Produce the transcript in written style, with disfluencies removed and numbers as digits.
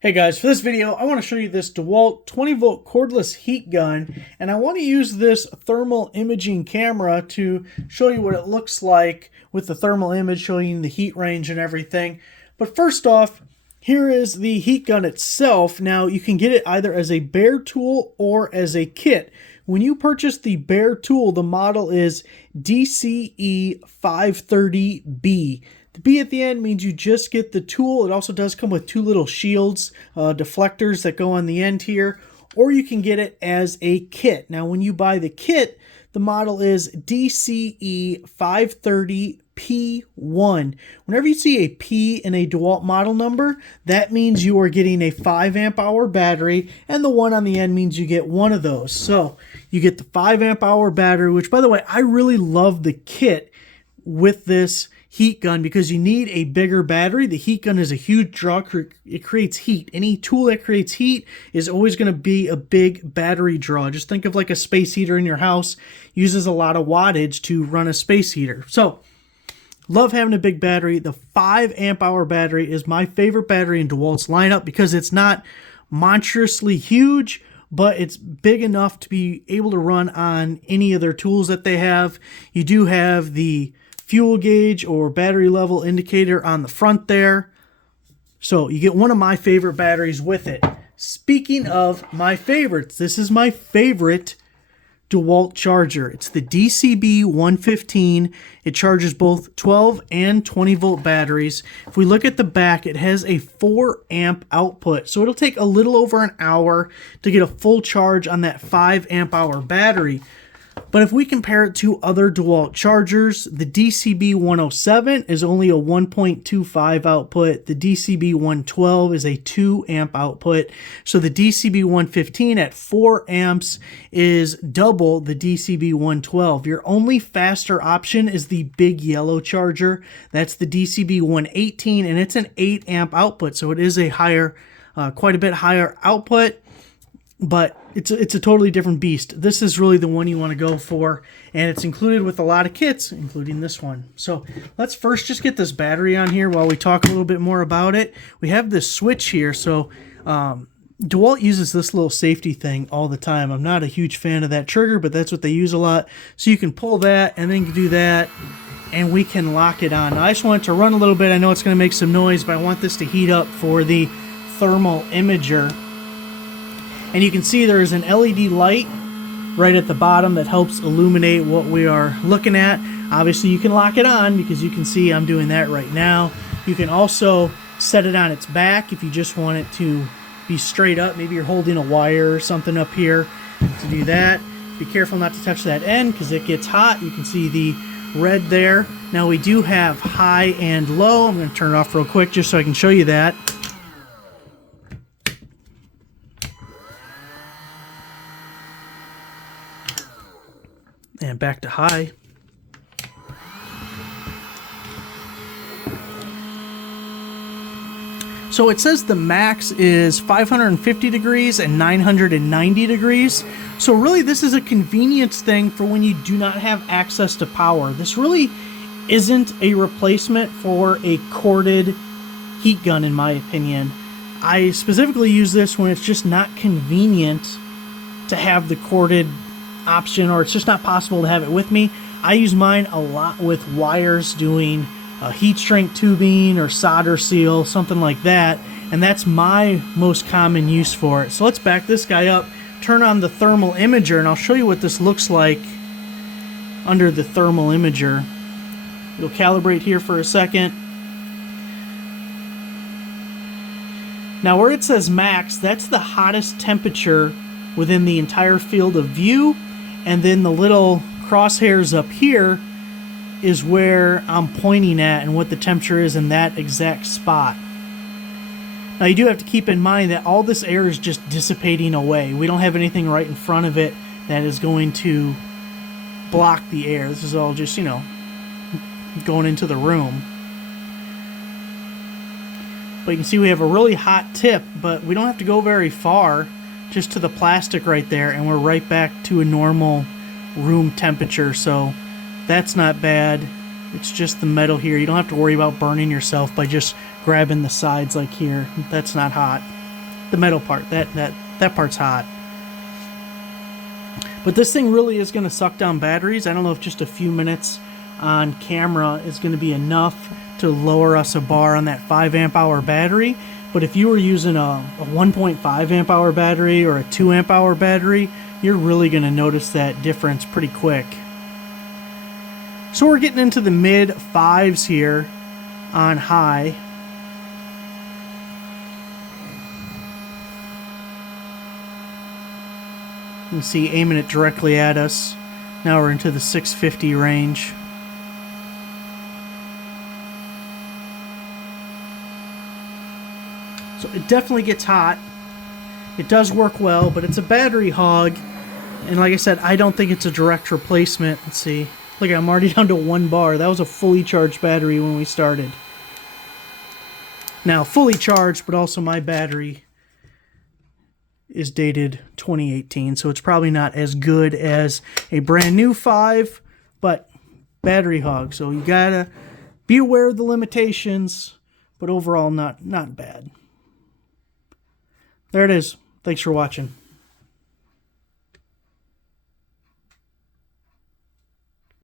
Hey guys, for this video, I want to show you this DeWALT 20V cordless heat gun, and I want to use this thermal imaging camera to show you what it looks like with the thermal image showing the heat range and everything. But first off, here is the heat gun itself. Now, you can get it either as a bare tool or as a kit. When you purchase the bare tool, the model is DCE 530B. The B at the end means you just get the tool. It also does come with two little shields, deflectors that go on the end here, or you can get it as a kit. Now, when you buy the kit, the model is DCE 530P1. Whenever you see a P in a DeWALT model number, that means you are getting a 5 amp hour battery, and the one on the end means you get one of those. So you get the 5 amp hour battery, which, by the way, I really love the kit with this heat gun because you need a bigger battery. The heat gun is a huge draw. It creates heat. Any tool that creates heat is always going to be a big battery draw. Just think of like a space heater in your house. Uses a lot of wattage to run a space heater. So love having a big battery. The 5 amp hour battery is my favorite battery in DeWALT's lineup because it's not monstrously huge, but it's big enough to be able to run on any of their tools that they have. You do have the fuel gauge or battery level indicator on the front there. So you get one of my favorite batteries with it. Speaking of my favorites, this is my favorite DeWALT charger. It's the DCB 115. It charges both 12 and 20 volt batteries. If we look at the back, it has a 4 amp output. So it'll take a little over an hour to get a full charge on that 5 amp hour battery. But if we compare it to other DeWALT chargers, the DCB 107 is only a 1.25 output. The DCB 112 is a 2 amp output. So the DCB 115 at 4 amps is double the DCB 112. Your only faster option is the big yellow charger. That's the DCB 118, and it's an 8 amp output. So it is a higher, quite a bit higher output. But it's a totally different beast. This is really the one you want to go for, and it's included with a lot of kits, including this one. So let's first just get this battery on here while we talk a little bit more about it. We have this switch here, so DeWALT uses this little safety thing all the time. I'm not a huge fan of that trigger, but that's what they use a lot. So you can pull that and then do that, and we can lock it on. Now, I just want it to run a little bit. I know it's going to make some noise, but I want this to heat up for the thermal imager. And you can see there is an LED light right at the bottom that helps illuminate what we are looking at. Obviously, you can lock it on because you can see I'm doing that right now. You can also set it on its back if you just want it to be straight up. Maybe you're holding a wire or something up here to do that. Be careful not to touch that end because it gets hot. You can see the red there. Now, we do have high and low. I'm going to turn it off real quick just so I can show you that. And back to high. So it says the max is 550 degrees and 990 degrees. So really this is a convenience thing for when you do not have access to power. This really isn't a replacement for a corded heat gun in my opinion. I specifically use this when it's just not convenient to have the corded option, or it's just not possible to have it with me. I use mine a lot with wires, doing heat shrink tubing or solder seal, something like that, and that's my most common use for it. So let's back this guy up, turn on the thermal imager, and I'll show you what this looks like under the thermal imager. It'll calibrate here for a second. Now where it says max, that's the hottest temperature within the entire field of view. And then the little crosshairs up here is where I'm pointing at and what the temperature is in that exact spot. Now you do have to keep in mind that all this air is just dissipating away. We don't have anything right in front of it that is going to block the air. This is all just, you know, going into the room. But you can see we have a really hot tip, but we don't have to go very far. Just to the plastic right there, and we're right back to a normal room temperature, so that's not bad. It's just the metal here. You don't have to worry about burning yourself by just grabbing the sides like here. That's not hot. the metal part. That part's hot. But this thing really is going to suck down batteries. I don't know if just a few minutes on camera is going to be enough to lower us a bar on that 5 amp hour battery. But if you were using a 1.5 amp hour battery or a 2 amp hour battery, you're really going to notice that difference pretty quick. So we're getting into the mid 5s here on high. You can see aiming it directly at us. Now we're into the 650 range. So it definitely gets hot. It does work well, but it's a battery hog. And like I said, I don't think it's a direct replacement. Let's see. Look, I'm already down to 1 bar. That was a fully charged battery when we started. Now, fully charged, but also my battery is dated 2018, so it's probably not as good as a brand new 5, but battery hog. So you gotta be aware of the limitations, but overall not bad. There it is. Thanks for watching.